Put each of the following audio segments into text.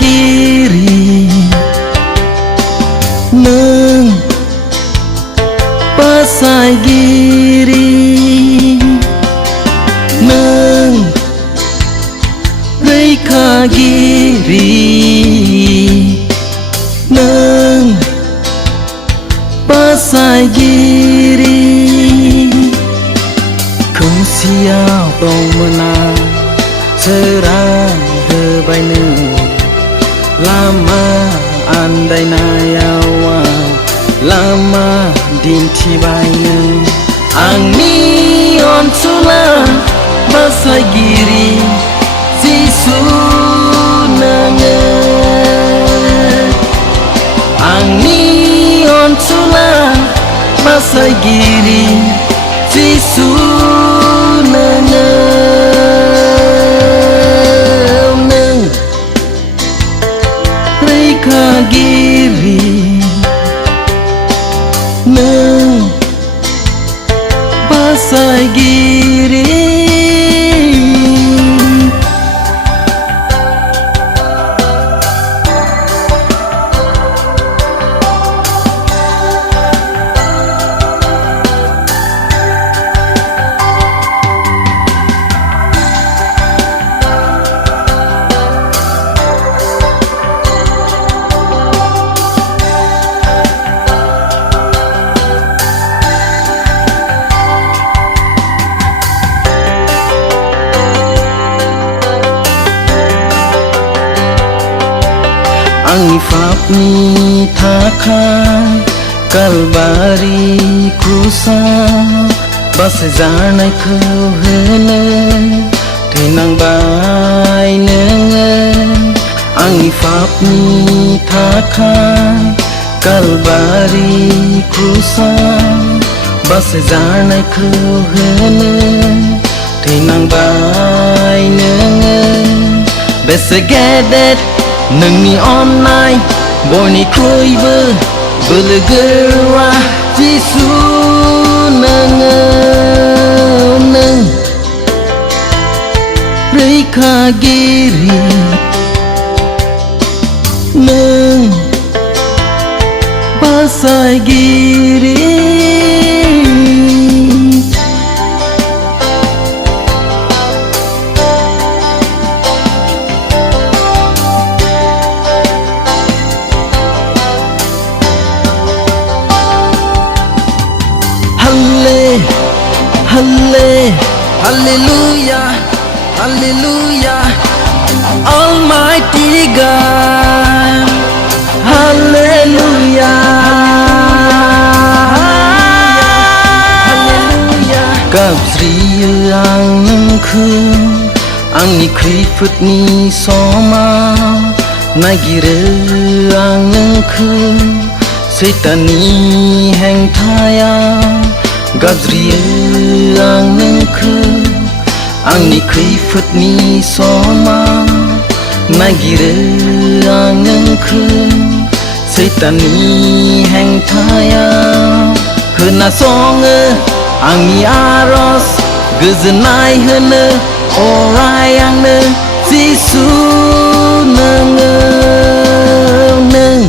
giri nâng pasai giri nâng rekha giri nâng pasai giri không siao tong menang serang hebainu lama andai nayawa lama dinti bainu angni on sula basai giri sisu nange angni on sula basai giri sisu nange giri nâng basai giri Angin fapni thakha kalbari krusa bas zarnai khau hene thenang bai nenge angin fapni thakha kalbari krusa bas zarnai khau hene thenang bai nenge besegedet nâng ni online boy ni khui bơ gera jisu nâng nâng rekha giri nâng basai giri Hallelujah, hallelujah, Almighty God, hallelujah, hallelujah. Gab sri ang nang khung, ang ni kriput ni soma, nagire ang nang khung, setani hang thaya. Gabri ang nang khung ang ni khifut ni soma nagire ang nang khung setani hang thaya khna song ang ni aros geznai hene orai ang ne jisu nang nang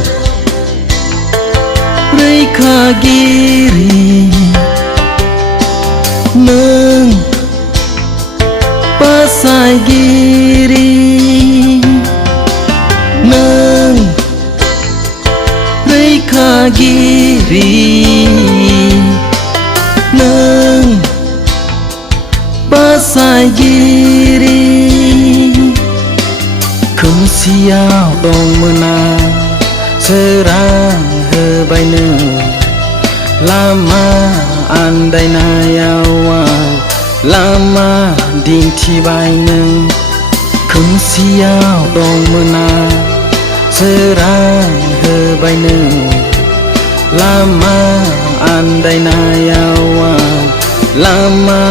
rekha giri nâng pasai giri nâng rekha giri nâng pasai giri không siao dong menang serang hebainu lama andai nayawa lama dinti bainu không siao dong menang serang hebainu lama andai nayawa lama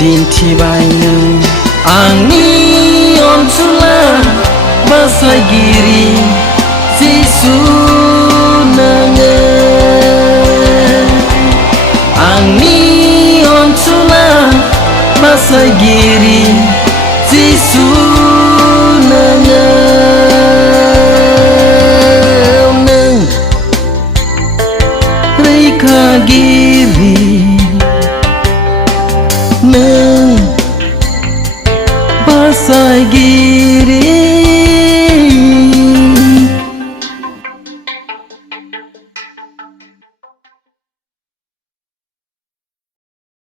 dinti bainu angni on sula basai giri sisu nange angni on sula basai giri jisu nange गिया